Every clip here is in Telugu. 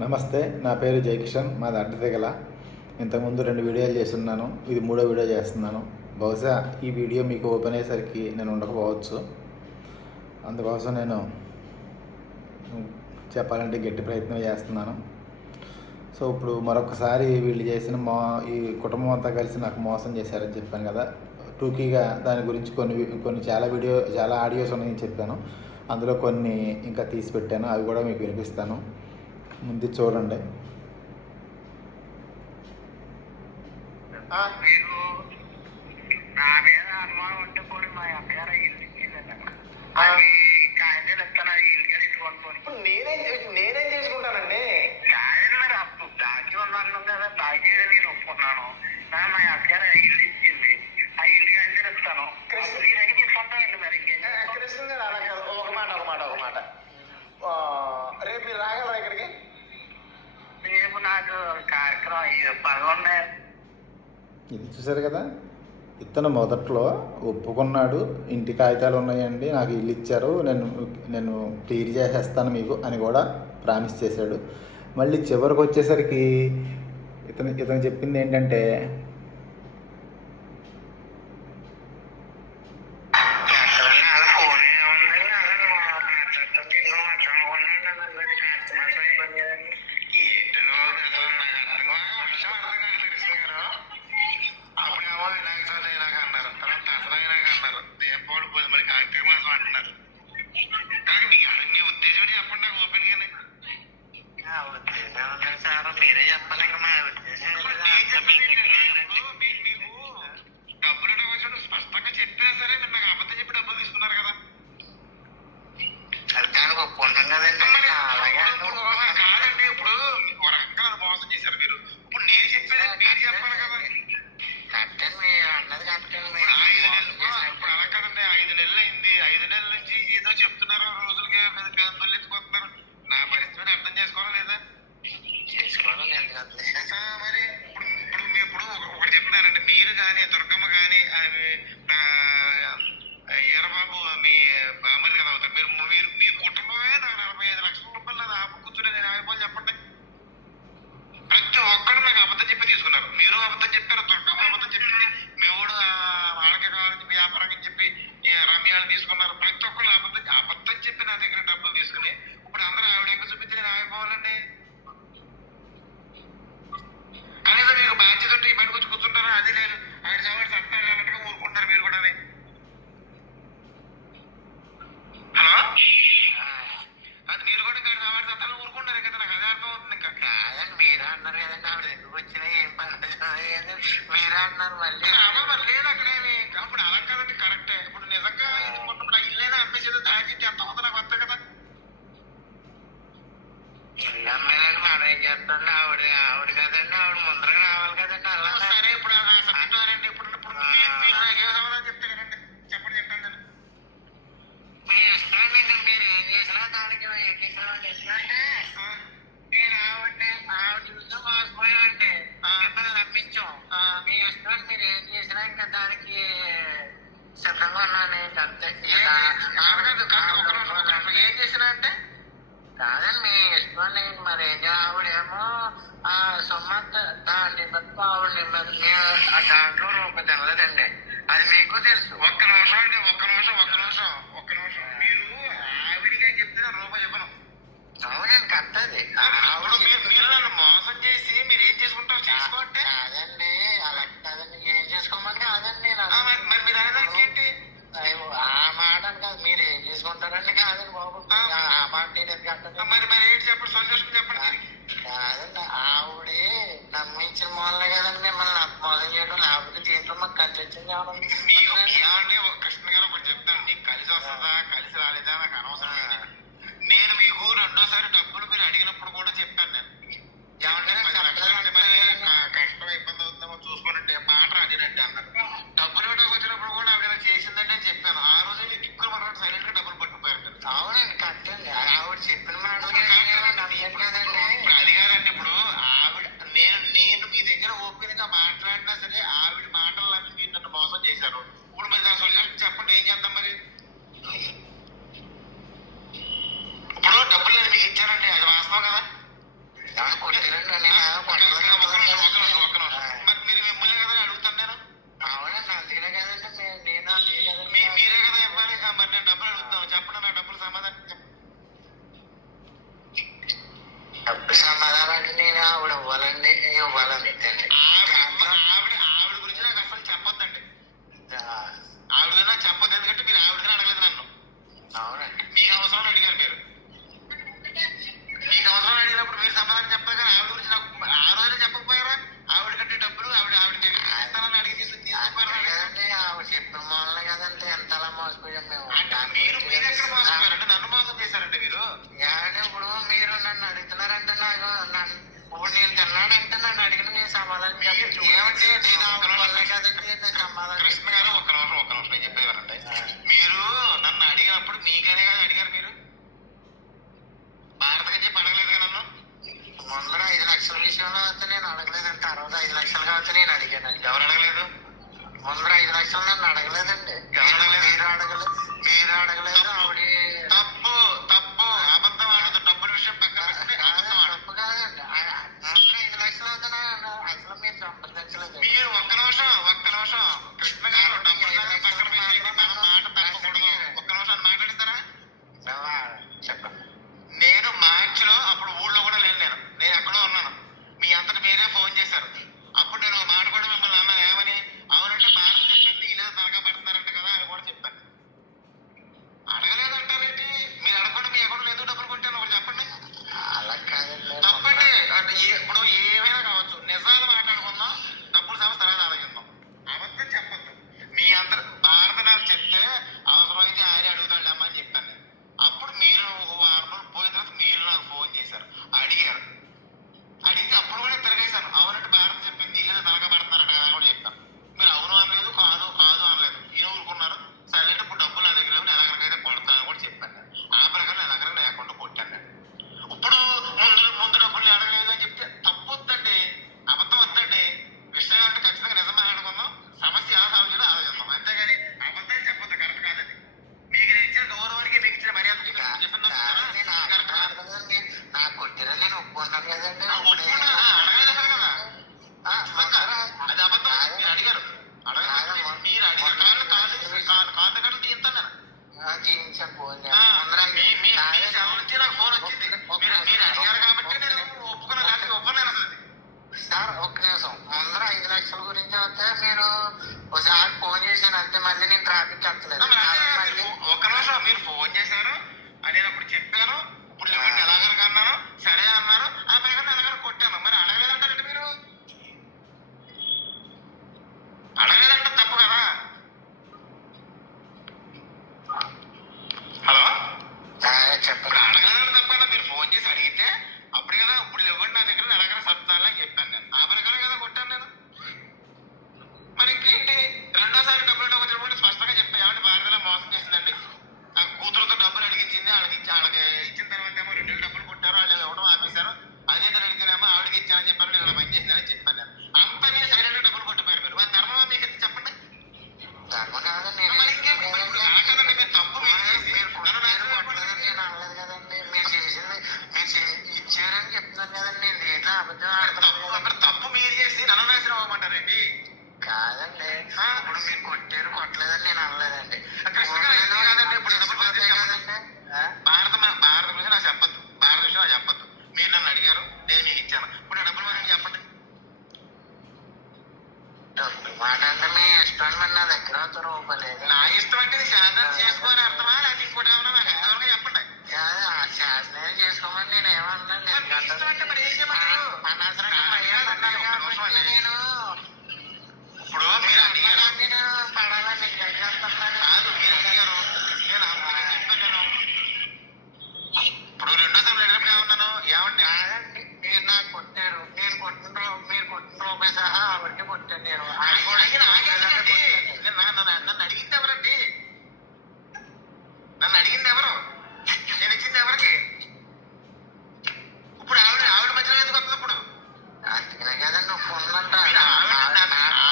నమస్తే, నా పేరు జయకిషన్, మాది అడ్డతెగల. ఇంతకుముందు 2 వీడియోలు చేస్తున్నాను, ఇది 3వ వీడియో చేస్తున్నాను. బహుశా ఈ వీడియో మీకు ఓపెన్ అయ్యేసరికి నేను ఉండకపోవచ్చు. అందుకోసం నేను చెప్పాలంటే గట్టి ప్రయత్నం చేస్తున్నాను. సో ఇప్పుడు మరొకసారి వీళ్ళు చేసిన ఈ కుటుంబం అంతా కలిసి నాకు మోసం చేశారని చెప్పాను కదా. టూకీగా దాని గురించి కొన్ని చాలా ఆడియోస్ ఉన్నాయని చెప్పాను. అందులో కొన్ని ఇంకా తీసి పెట్టాను, అవి కూడా మీకు వినిపిస్తాను. ముందు చూడండి. మీరు నా మీద అనుమానం ఉంటే పోనీ మా అమ్మగారు ఇల్లు ఇచ్చిందండి. కాయలు ఇస్తాను, ఇల్లు ఇట్టుకొని ఇప్పుడు నేనేం చేసుకుంటానండి? కాయలు మరి అప్పుడు దాచి ఉన్నాను కదా, దాచి నేను ఒప్పుకున్నాను. మా అమ్మగారు ఇల్లు ఇచ్చింది, ఆ ఇల్లు కాయలు ఇస్తాను. నేను తీసుకుంటానండి. మరి కృష్ణ గారు అలా కాదు, ఒక మాట రేపు మీరు రాగలరా ఇక్కడికి? రేపు నాకు కార్యక్రమం పనులు ఉన్నాయి. ఇది చూసారు కదా, ఇతను మొదట్లో ఒప్పుకున్నాడు, ఇంటి కాగితాలు ఉన్నాయండి, నాకు ఇల్లు ఇచ్చారు, నేను క్లియర్ చేసేస్తాను మీకు అని కూడా ప్రామిస్ చేశాడు. మళ్ళీ చివరికి వచ్చేసరికి ఇతను చెప్పింది ఏంటంటే, మీరే చెప్పాలి. ఇంకా మా డబ్బులు వచ్చినప్పుడు స్పష్టంగా చెప్పినా సరే మీరు నాకు అబద్ధం చెప్పి డబ్బులు తీసుకున్నారు కదా. దానికి ఒప్పుకుంటాం కదండి. కాదండి, ఇప్పుడు ఒక రకంగా మోసం చేశారు మీరు. ఇప్పుడు నేను చెప్పేది మీరు చెప్పాలి కదా. కరెక్టే, మీరు అన్నది కరెక్టే. ఇప్పుడు అలా కదండి, 5 నెలలు అయింది. 5 నెలల నుంచి ఏదో చెప్తున్నారు, రోజులకి గంతులు ఎత్తుకొస్తున్నారు. నా పరిస్థితిని అర్థం చేసుకోవాలా లేదా? చేసుకోవడం మరి ఇప్పుడు ఒకటి చెప్తానండి. మీరు కానీ దుర్గమ్మ కానీ ఈరబాబు మీ బామ్మరి కదా అవుతారు. మీరు మీ కుటుంబమే నాకు 45 లక్షల రూపాయలు అది ఆపు కూర్చుని నేను ఆగిపోవాలి. చెప్పండి, ప్రతి ఒక్కరు నాకు అబద్ధం చెప్పి తీసుకున్నారు. మీరు అబద్ధం చెప్పారు, దుర్గమ్మ అబద్ధం చెప్పింది, మీ ఊడు వాళ్ళకి కావాలని వ్యాపారం చెప్పి రమ్యాలు తీసుకున్నారు. ప్రతి ఒక్కరు అబద్ధం చెప్పి నా దగ్గర డబ్బులు తీసుకుని ఇప్పుడు అందరూ ఆవిడ ఎక్కువ చూపించి నేను ఆగిపోవాలండి. కనీసం మీకు బాధ్యత ఉంటే ఈ పని వచ్చి కూర్చుంటారు. అది లేదు, ఆయన చావాడు చట్టాలు అన్నట్టుగా ఊరుకుంటారు మీరు కూడా. హలో, అది మీరు కూడా ఇక్కడ చావాడు చట్టాలు ఊరుకుంటారు కదా. నాకు అదే అర్థం అవుతుంది. ఇంకా కాదండి, మీరే అన్నారు కదండి, ఆవిడ ఎందుకు వచ్చినా ఏం పని మీరే అన్నారు. మళ్ళీ లేదు అక్కడేమి. అప్పుడు అలా కదండి, కరెక్టే. ఇప్పుడు నిజంగా ఇప్పుడు ఆ ఇల్లైనా అమ్మేసేది దాచి ఎంత అవుతుంది నాకు వస్తాయి కదా. ఇల్లు అమ్మేదాన్ని మనం ఏం చేస్తాండి? ఆవిడ కదండి, ఆవిడ ముందరగా రావాలి కదండి. అలా సరే, ఇప్పుడు అంటారండి. ఇప్పుడు మీరు నాకేం సమాధానం చెప్తే కదండి, చెప్పండి తింటాను. మీ ఇష్టం, మీరు ఏం చేసినా దానికి ఇచ్చినట్టే. నేను ఆవిడ చూస్తే మోసపోయామండి, మిమ్మల్ని నమ్మించాం. మీ ఇష్టం, మీరు ఏం చేసినా ఇంకా దానికి సిద్ధంగా ఉన్నాను. అంతే. ఏం చేసినా అంటే కాదండి, మీ ఇష్టం. మరి ఆవిడేమో ఆ సొమ్మంతా దాని నిమిత్తం ఆవిడ దాంట్లో రూపాయి తినలేదండి. అది మీకు తెలుసు. ఒక్క నిమిషం అండి, ఒక్క నిమిషం. మీరు ఆవిడిగా చెప్తే రూపాయి ఇవ్వను. అవునండి, కట్టది. మీరు నన్ను మోసం చేసి మీరు ఏం చేసుకుంటారు చేసుకోండి. కాదండి, అలా కాదండి, ఏం చేసుకోమని కాదండి. మరి మీరు అనేది ఏంటి? ఆ మాట కాదు, మీరు ఏం చేసుకుంటారండి. కాదండి బాబు, ఆ మాట నేను ఎందుకంటే మరి ఏంటి చెప్పండి, సొల్యూషన్ చెప్పండి. కాదండి, ఆవిడే నమ్మించిన మూలనే కదండి మిమ్మల్ని మోసం చేయడం. లేకపోతే దీంట్లో మాకు కలిసి వచ్చింది ఏమండి? కృష్ణ గారు ఒకటి చెప్తాను, నీకు కలిసి వస్తుందా కలిసి రాలేదా నాకు అనవసరం. నేను మీకు 2వ డబ్బులు మీరు అడిగినప్పుడు కూడా చెప్పాను. నేను ఏమంటే 10 లక్షలు మరి కష్టం ఇబ్బంది అవుతుందేమో చూసుకోనంటే మాట రానిరండి అన్నారు. డబ్బులు ఇవ్వడానికి వచ్చినప్పుడు కూడా ఆవిడ చేసిందంటే అని చెప్పాను. ఆ రోజు మీకు టిక్కులు మనం సైలెంట్ గా డబ్బులు పట్టుకుపోయారు. అవునండి, కట్టండి. ఆవిడ చెప్పిన మాటలు ఇప్పుడు అది కాదండి. ఇప్పుడు ఆవిడ నేను మీ దగ్గర ఓపెన్ గా మాట్లాడినా సరే ఆవిడ మాటలు నమ్మి మీరు నన్ను మోసం చేశారు. ఇప్పుడు మరి దాని సొల్యూషన్ చెప్పండి, ఏం చేద్దాం మరి? ఇప్పుడు డబ్బులు నేను మీకు ఇచ్చానండి, అది వాస్తవం కదా. ఏమన్నా కొట్టారండి నేను ఒక్క నిమిషం. మరి మీరు మిమ్మల్ని కదా అడుగుతాను నేను. అవునండి అందుకనే కదండి నేను అందుకే కదండి మీరే కదా ఇవ్వాలి. మరి నేను డబ్బులు అడుగుతాను, చెప్పండి. నా డబ్బులు సమాధానం చెప్పండి. డబ్బు సమాధానం అంటే నేను ఆవిడ ఇవ్వాలండి అంతే అండి. ఆవిడ గురించి నాకు అసలు చెప్పొద్దండి. ఆవిడ నాకు చెప్పొద్దు, ఎందుకంటే మీరు ఆవిడని అడగలేదు నన్ను. అవునండి మీకు అవసరం అడిగారు మీరు. మీకు అవసరం అడిగినప్పుడు మీరు సమాధానం చెప్పారు కానీ ఆవిడ గురించి నాకు ఆ రోజునే చెప్పకపోయారా? ఆవిడ కంటే డబ్బులు ఆవిడ ఇస్తానని అడిగి కదండి ఆవిడ చెప్పిన మూలనే కదండి ఎంతలా మోసపోయాం మేము. అంటే మీరు ఎక్కడ మోసపోయారంటే నన్ను మోసం చేశారంటే మీరు. ఏమంటే ఇప్పుడు మీరు నన్ను అడుగుతున్నారంటే నాకు ఇప్పుడు నేను తిన్నాడంటే నన్ను అడిగిన నేను సమాధానం చెప్పచ్చు. ఏమంటే నేను ఆవిడ వల్లే కదండి నేను సమాధానం కృష్ణ గారు ఒక్క నిమిషం నేను చెప్పేవారంటే, మీరు నన్ను అడిగినప్పుడు మీకనే కదా అడిగారు. మీరు భారతగా చెప్పి అడగలేదు కదా నన్ను. ముందర 5 లక్షల విషయంలో అయితే నేను అడగలేదండి. తర్వాత 5 లక్షలు కాబట్టి నేను అడిగానండి. ఎవరు అడగలేదు? ముందర 5 లక్షలు నన్ను అడగలేదండి. మీరు అడగలేదు ఆవిడ. తప్పు అబద్ధం ఆడదు. డబ్బుల విషయం పక్కన పెట్టి అబద్ధం ఆడదు. తప్పు కాదండి. ముందర 5 లక్షలు అయితే అసలు మీరు సంప్రదించలేదు. మీరు ఒక్క నిమిషం కృష్ణ గారు డబ్బులు పక్కన పెట్టి మన మాట తప్పకూడదు. ఒక్క నిమిషం మాట్లాడిస్తారా? చెప్పండి. నేను మార్చిలో అప్పుడు ఊళ్ళో కూడా లేను. నేను ఎక్కడో ఉన్నాను. మీ అంతటి మీరే ఫోన్ చేశారు. అప్పుడు నేను మాట కూడా మిమ్మల్ని అన్నాను. ఏమని? అవునంటే భారత చెప్పింది ఇలా తనగా పడుతున్నారంట కదా అని కూడా చెప్పాను. అడగలేదంటారేంటి? మీరు అడగకుండా మీ అకౌంట్లో ఎందుకు డబ్బులు కొట్టాను ఒకటి చెప్పండి. అలా కాదండి. తప్పండి. అంటే ఇప్పుడు ఏమైనా కావచ్చు. నిజాలు మాట్లాడుకుందాం, డబ్బులు సమస్య తర్వాత అడగిద్దాం. అబద్ధం చెప్పద్దు. మీ అందరు భారత నాకు చెప్తే అవసరమైతే ఆయన అడుగుతాడు అమ్మా అని చెప్పాను నేను. అప్పుడు మీరు ఒక వారం రోజులు పోయిన తర్వాత మీరు నాకు ఫోన్ చేశారు, అడిగారు. అడిగితే అప్పుడు కూడా తిరగేశాను. అవునంటే భారత చెప్పింది ఇలా తనగా పడుతున్నారట కదా కూడా చెప్పాను. మీరు అవును అనలేదు, కాదు అనలేదు. ఈయన ఊరుకున్నారు. సరే ఇప్పుడు డబ్బులు నా దగ్గర లేవు, ఎలాగైతే కొడతానని కూడా చెప్పాను. ఆ ప్రకారం నా దగ్గర నా అకౌంట్ కొట్టాను. ఇప్పుడు ముందు డబ్బులు అడగలేదు అని చెప్తే తప్పు వద్దండి, అబద్ధం వద్దండి. విషయం అంటే ఖచ్చితంగా నిజం మాట్లాడుకుందాం, సమస్య ఎలా సాల్వ్ చేయాలో ఆలోచిద్దాం. అంతేగాని అబద్ధాలు చెప్పొద్దు. కరెక్ట్ కాదండి. మీకు నేను ఇచ్చిన గౌరవానికి మీకు ఇచ్చిన మర్యాదకి చెప్పిన నాకు కొట్టిన నేను ఒప్పుకుంటాను కదండి. అడగలేదు కదా. అది అబద్ధం. మీరు అడిగారు. మీరు అడిగారు. కాళ్ళు తీస్తాను నేను చేయించాను ఫోన్. మీ సెల్ నుంచి నాకు ఫోన్ వచ్చింది. మీరు అడిగారు కాబట్టి నేను ఒప్పుకున్నాను. కానీ ఒప్పుకోలేదు అసలు. సార్ ఒక్క నిమిషం. ముందర 5 లక్షల గురించి వస్తే మీరు ఒకసారి ఫోన్ చేశాను అంతే. మళ్ళీ నేను ట్రాఫిక్ ఎక్కలేదు. ఒక్క నిమిషం. మీరు ఫోన్ చేశారు నేను అప్పుడు చెప్పాను. ఇప్పుడు చెప్పండి ఎలాగనక అన్నాను. సరే అన్నారు. ఆ ప్రకారం ఎలాగైనా కొట్టాను. మరి అడగలేదంటారండి మీరు. అడగలేదంటే తప్పు కదా. హలో చెప్పండి. అడగలేదంటే తప్ప మీరు ఫోన్ చేసి అడిగితే అప్పుడు కదా ఇప్పుడు ఇవ్వండి నా దగ్గర ఎలాగైనా సర్దాలని చెప్పాను నేను. ఆ ప్రకారం కదా కొట్టాను నేను. మరి ఇంకేంటి? రెండోసారి డబ్బులు వచ్చినప్పుడు స్పష్టంగా చెప్పాను. ఏమంటే భారతలో మోసం చేసిందండి. ఆ కూతురుతో డబ్బులు అడిగించింది. వాళ్ళకి ఇచ్చిన తర్వాత ఏమో 2 నెలలు డబ్బులు కొట్టారు. వాళ్ళు ఇవ్వడం ఆపేశారు. అదేంటో అడిగితేనేమో ఆవిడకి ఇచ్చానని చెప్పారు. నేను ఇలా పని చేసిందని చెప్పాను నేను. అంతా నేను సైలెంట్ డబ్బులు కొట్టిపోయారు. మీరు మరి ధర్మం మీకు ఎంత చెప్పండి. ధర్మం కాదండి. మరి ఇంకేం కదండి. మీరు తప్పు మీరు చేసి నన్ను నేను అనలేదు కదండి. మీరు చేసింది మీరు ఇచ్చారని చెప్తున్నాను కదండి. దేంట్లో అబద్ధం ఆడుతున్నాను. తప్పు మీరు చేసి నన్ను నాశనం అవ్వమంటారండి. కాదండి. ఇప్పుడు మీరు కొట్టారు కొట్టలేదని నేను అనలేదండి. కాదండి. ఇప్పుడు భారత గురించి నాకు చెప్పద్దు. భారత విషయం నాకు చెప్పద్దు. మీరు నన్ను అడిగారు, నేను మీకు ఇచ్చాను. ఇప్పుడు డబ్బులు మరి చెప్పండి. డబ్బులు మాట అంటే మీ ఇష్టం. మరి నా దగ్గర రూపాయలేదు. నా ఇష్టం అంటే శాంతం చేసుకోని అర్థమా? నాకు ఇంకోటి ఏమన్నా నాకు ఎంతవరకు చెప్పండి. శాసనం చేసుకోమని నేను ఏమన్నాను. నేను ఇప్పుడు మీరు అడిగారు. నేను పడాలని కాదు మీరు అడిగారు. నేను అమ్మకి చెప్పాను. నేను ఇప్పుడు రెండోసారి అడిగినప్పుడు ఏమన్నాను? ఏమండి కాదండి. మీరు నాకు కొట్టారు. మీరు కొట్టిన రూపాయి సహా ఆవిడకి కొట్టాను నేను. నన్ను అడిగింది ఎవరండి? నన్ను అడిగింది ఎవరు? నేను ఇచ్చింది ఎవరికి? ఇప్పుడు ఆవిడ మధ్యలో ఎందుకు వస్తుంది? ఇప్పుడు అందుకనే కదండి ఒప్పుకుందంట.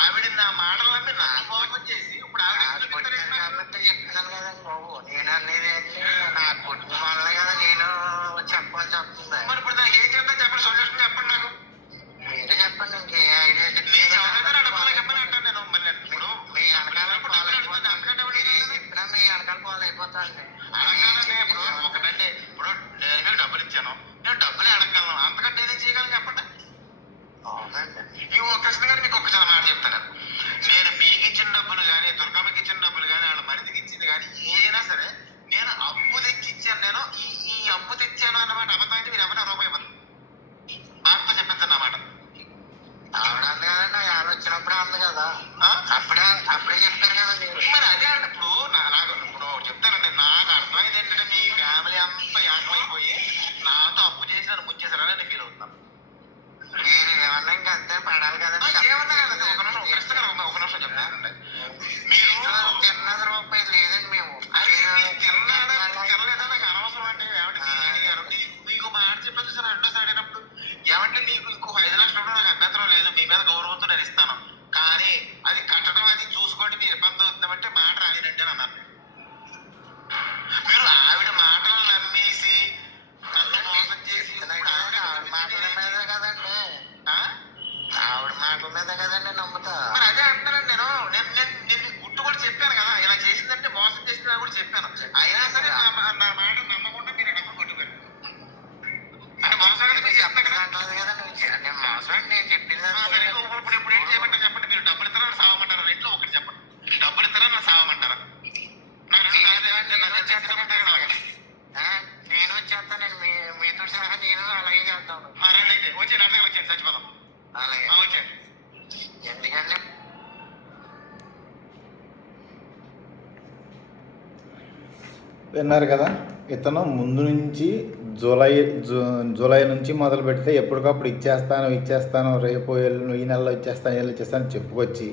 ఆవిడ నా మాటలన్నీ నాకు మోసం చేసి ఇప్పుడు ఆవిడ కాబట్టి చెప్తున్నాను కదండి బాబు. నేను అనేది నాకు కొట్టిన వల్ల కదా నేను చెప్పాల్సి వస్తుంది. మరి ఇప్పుడు ఏం చేద్దాం చెప్పండి. సొల్యూషన్ కదా కదండి నమ్ముతా. మరి అదే అంటున్నానండి నేను గుట్టు కూడా చెప్పాను కదా, ఇలా చేసిందంటే మోసం చేసిందని కూడా చెప్పాను. అయినా సరే నా మాట నమ్మకుండా మీరు డబ్బులు కొట్టుకోరు. అంటే మోసం నువ్వు చెప్పలేదు కదా నేను మోసం నేను చెప్పింది ఇప్పుడు ఏం చేయమంటారు చెప్పండి. మీరు డబ్బులు ఇస్తారా సావమంటారా? రెంట్లో ఒకటి చెప్పండి. డబ్బులు ఇస్తారా నా సావమంటారా? నేను వచ్చేస్తానండి మీతో సహా నేను అలాగే చేస్తాను. రండి అయితే వచ్చి నాటకాలు వచ్చాను చచ్చిపోదాం. అలాగే వచ్చాను. ఎందుకంటే విన్నారు కదా, ఇతను ముందు నుంచి జూలై నుంచి మొదలు పెడితే ఎప్పటికప్పుడు ఇచ్చేస్తాను రేపు ఈ నెలలో ఇచ్చేస్తాను చెప్పుకొచ్చి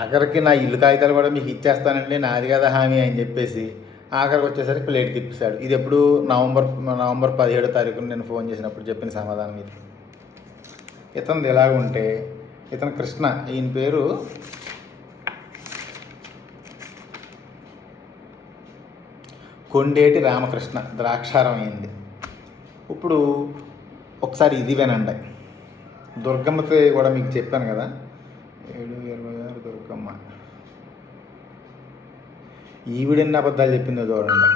ఆఖరికి నా ఇల్లు కాగితాలు కూడా మీకు ఇచ్చేస్తానండి నాది కదా హామీ అని చెప్పేసి ఆఖరికి వచ్చేసరికి ప్లేట్ తిప్పిస్తాడు. ఇది ఎప్పుడు నవంబర్ 17వ తారీఖున నేను ఫోన్ చేసినప్పుడు చెప్పిన సమాధానం ఇది. ఇతనిది ఎలాగ ఉంటే ఇతను కృష్ణ, ఈయన పేరు కొండేటి రామకృష్ణ, ద్రాక్షారం అయింది. ఇప్పుడు ఒకసారి ఇది వినండి. దుర్గమ్మతో కూడా మీకు చెప్పాను కదా, 726 దుర్గమ్మ. ఈవిడెన్ని అబద్ధాలు చెప్పిందో చూడండి.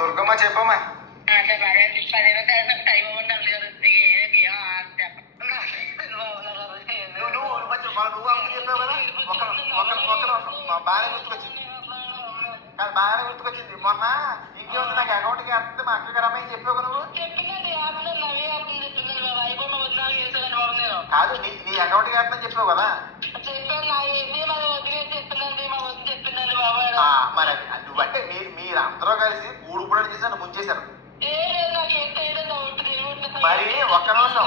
దుర్గమ్మ చెప్పమ్మా. బాగానే గుర్తుకొచ్చింది. మొన్న ఇంకేముంది నాకు అకౌంట్కి వస్తే మా అక్కడికి రమ్మని చెప్పావు నువ్వు. కాదు నీ అకౌంట్కి వస్తుందని చెప్పావు కదా. మరి నువ్వంటే మీరు అందరూ కలిసి కూడుపుడని చేసి నన్ను ముంచేశారు. మరి ఒక్క నిమిషం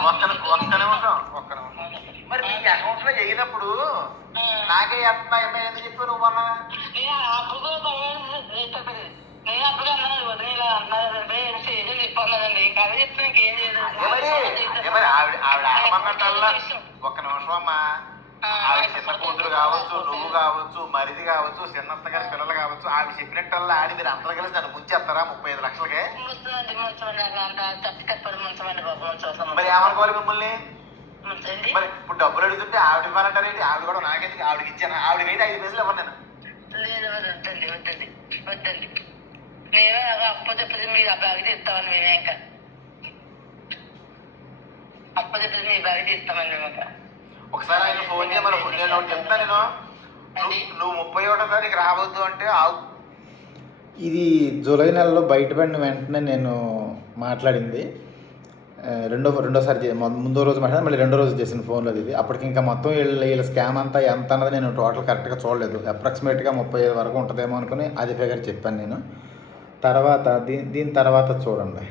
మరి మీ అకౌంట్ లో అయినప్పుడు నాకే వేస్తున్నా ఎందుకు చెప్పావు నువ్వు మొన్న? మరి ఆవిడ ఆడమన్నట్టల్లా ఒక్క నిమిషం అమ్మా. ఆవిడ చిన్న కూతురు కావచ్చు, నువ్వు కావచ్చు, మరిది కావచ్చు, చిన్నత్త గారి పిల్లలు కావచ్చు, ఆవిడ చెప్పినట్టల్లా ఆడి మీరు అందరూ కలిసి నన్ను ముంచేస్తారా 35 లక్షలకే? మరి ఏమనుకోవాలి మిమ్మల్ని? మరి ఇప్పుడు డబ్బులు అడుగుతుంటే ఆవిడ ఇవ్వాలంటారేంటి? ఆవిడ కూడా నాకెందుకు? ఆవిడకి ఇచ్చాను. ఆవిడకి అయితే 5 పైసలు ఇవ్వను నేను. వద్దండి నేను అప్పచెప్పి మీరు ఆ బ్యాగ్ తీస్తామని మేము ఇంకా అప్పచెప్పి మీ బ్యాగ్ తీస్తామని మేము ఇంకా. ఒకసారి ఆయన ఫోన్ చేయమని నేను ఒకటి చెప్తాను. నువ్వు 31వ రావద్దు అంటే ఇది జూలై నెలలో బయటపడిన వెంటనే నేను మాట్లాడింది. రెండోసారి ముందో రోజు మాట్లాడి మళ్ళీ రెండో రోజు చేసిన ఫోన్లో ఇది. అప్పటికి ఇంకా మొత్తం వీళ్ళ స్కామ్ అంతా ఎంత అన్నది నేను టోటల్ కరెక్ట్గా చూడలేదు. అప్రాక్సిమేట్గా 35 వరకు ఉంటుందేమో అనుకుని అది ఫిగర్ చెప్పాను నేను. తర్వాత దీని తర్వాత చూడండి.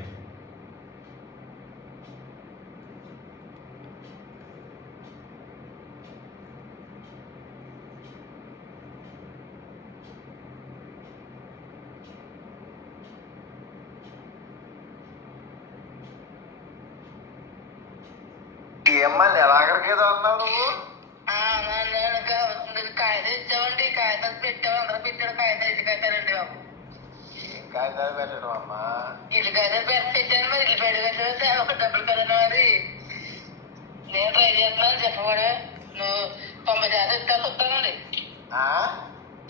ఏమ్మా నెలాఖరికి ఏదో అన్నావు నువ్వు? కాగితం ఇచ్చామండి, కాగితాలు పెట్టాము, అందరూ పెట్టాడు. కాగితాలు ఇల్లు కట్టారండి బాబు. ఏం కాగితాలు పెట్టడం అమ్మా? ఇల్లు కాగితాలు పెట్టాను. మరి ఇల్లు పెట్టి ఒక డబ్బులు కదన్నా అది. నేను ట్రై చేస్తున్నాను చెప్పబడే. నువ్వు 90% ఇస్తా చూస్తానండి.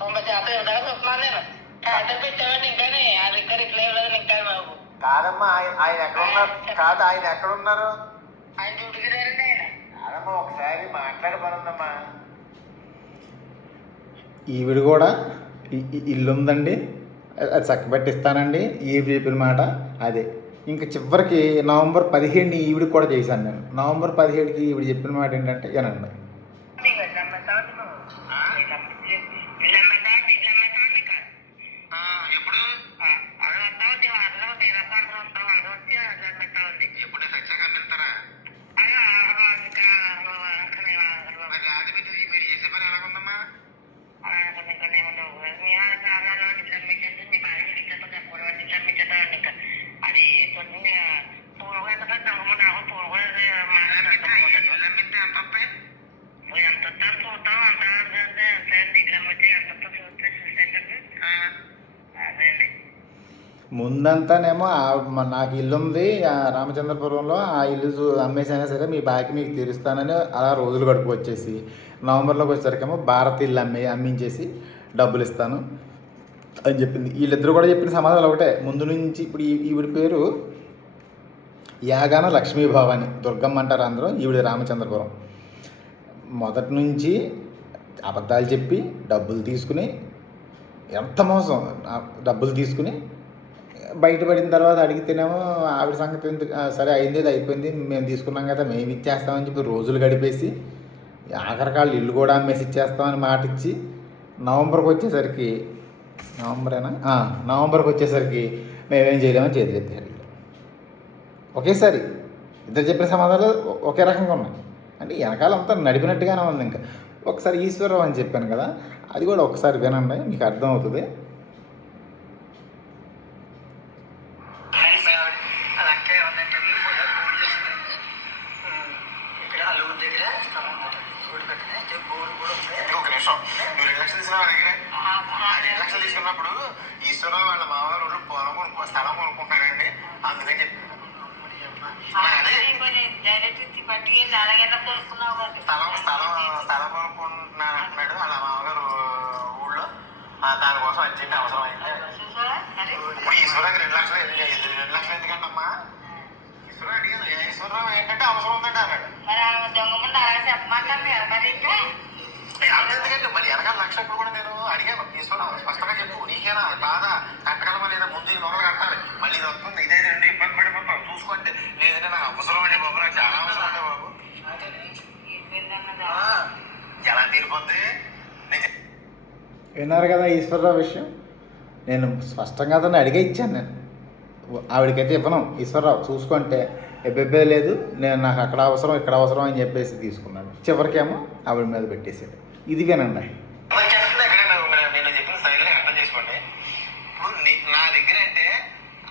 90% ఇవ్వడానికి చూస్తున్నాను నేను. కాగితాలు పెట్టామండి ఇంకానే ఆ దగ్గర ఇట్లా ఇవ్వలేదు ఇంకా బాబు. కాదమ్మా ఆయన ఎక్కడున్నారు? కాదు ఆయన ఎక్కడున్నారు? ఆయన డ్యూటీకి రండి ఆయన. కాదమ్మా ఒకసారి మాట్లాడే పని ఉందమ్మా. ఈవిడ కూడా ఇల్లు ఉందండి, అది చక్కబెట్టిస్తానండి, ఈవిడ చెప్పిన మాట అదే. ఇంకా చివరికి నవంబర్ 17 ఈవిడికి కూడా చేశాను నేను. నవంబర్ 17కి ఈవిడ చెప్పిన మాట ఏంటంటే వినండి. ఎప్పుడు ఎప్పుడు సత్యాక అమ్మిస్తారా? మరి అది మీరు చేసే పని ఎలాగుందమ్మా? అది ఇల్లమ్మితే ఎంత వస్తాయి? ఎంత చూద్దాం అంత ఎంత ఇల్లమ్మితే ఎంత చూస్తే చూసేటండి. అదే అండి. ముందంతానేమో నాకు ఇల్లు ఉంది రామచంద్రపురంలో, ఆ ఇల్లు అమ్మేసైనా సరే మీ బాకీ మీకు తీరుస్తానని అలా రోజులు గడుపు వచ్చేసి నవంబర్లోకి వచ్చేసరికేమో భారత్ ఇల్లు అమ్మించేసి డబ్బులు ఇస్తాను అని చెప్పింది. వీళ్ళిద్దరూ కూడా చెప్పిన సమాధానం ఒకటే. ముందు నుంచి ఇప్పుడు ఈవిడ పేరు యాగాన లక్ష్మీభవాని, దుర్గమ్మ అంటారు అందరూ. ఈవిడ రామచంద్రపురం. మొదటి నుంచి అబద్ధాలు చెప్పి డబ్బులు తీసుకుని, ఎంత మోసం, డబ్బులు తీసుకుని బయటపడిన తర్వాత అడిగితేనేమో ఆవిడ సంగతి ఎందుకు, సరే అయింది అది అయిపోయింది మేము తీసుకున్నాం కదా మేము ఇచ్చేస్తామని చెప్పి రోజులు గడిపేసి ఆఖరికాళ్ళు ఇల్లు కూడా అమ్మేసి ఇచ్చేస్తామని మాట ఇచ్చి నవంబర్కి వచ్చేసరికి మేమేం చేయలేమని చేతులు ఎత్తారు. ఒకేసారి ఇద్దరు చెప్పిన సమాధానాలు ఒకే రకంగా ఉన్నాయి. అంటే వెనకాలంతా నడిపినట్టుగానే ఉంది. ఇంకా ఒకసారి ఈశ్వరరావు అని చెప్పాను కదా, అది కూడా ఒకసారి వినండి, మీకు అర్థమవుతుంది. ఒక నిమిషం, నువ్వు 2 లక్షలు తీసుకున్నావు దగ్గర. 2 లక్షలు తీసుకున్నప్పుడు ఈశ్వరరావు వాళ్ళ మామగారు స్థలం కొనుక్కుంటారండి, అందుకని చెప్పాను. స్థలం కొనుక్కుంటున్నా అంటున్నాడు వాళ్ళ మామగారు ఊళ్ళో. దానికోసం అర్జెంట్ అవసరం అయింది. ఇప్పుడు ఈశ్వరరావుకి 2 లక్షలు 2 లక్షలు ఎందుకంటమ్మా? ఈశ్వరరావు అడిగాను, ఈశ్వరరావు ఏంటంటే అవసరం ఉందంటే అన్నాడు. ఎందుకంటే మరి వెనకాల 1 లక్ష ఇప్పుడు కూడా నేను అడిగాను. ఈశ్వరరావు స్పష్టంగా చెప్పు, నీకేనా బాధ, కట్టగలమా లేదా, ముందు నొరలు కట్టాలి, మళ్ళీ ఇది వస్తుంది, ఇదే రెండు ఇబ్బంది పడిపోతాం చూసుకుంటే. లేదంటే నాకు అవసరం అండి బాబు, నాకు చాలా అవసరం అండి బాబు. ఎలా తీరిపోద్ది? విన్నారు కదా ఈశ్వరరావు విషయం. నేను స్పష్టంగా అతన్ని అడిగే ఇచ్చాను. నేను ఆవిడకైతే ఇవ్వను, ఈశ్వరరావు చూసుకుంటే ఎబ్బెబ్బే లేదు, నేను నాకు అక్కడ అవసరం ఇక్కడ అవసరం అని చెప్పేసి తీసుకున్నాడు. చివరికేమో ఆవిడ మీద పెట్టేసాడు. ఇది వినండి. నేను చెప్పిన స్థాయిలో అర్థం చేసుకోండి. ఇప్పుడు నా దగ్గర అంటే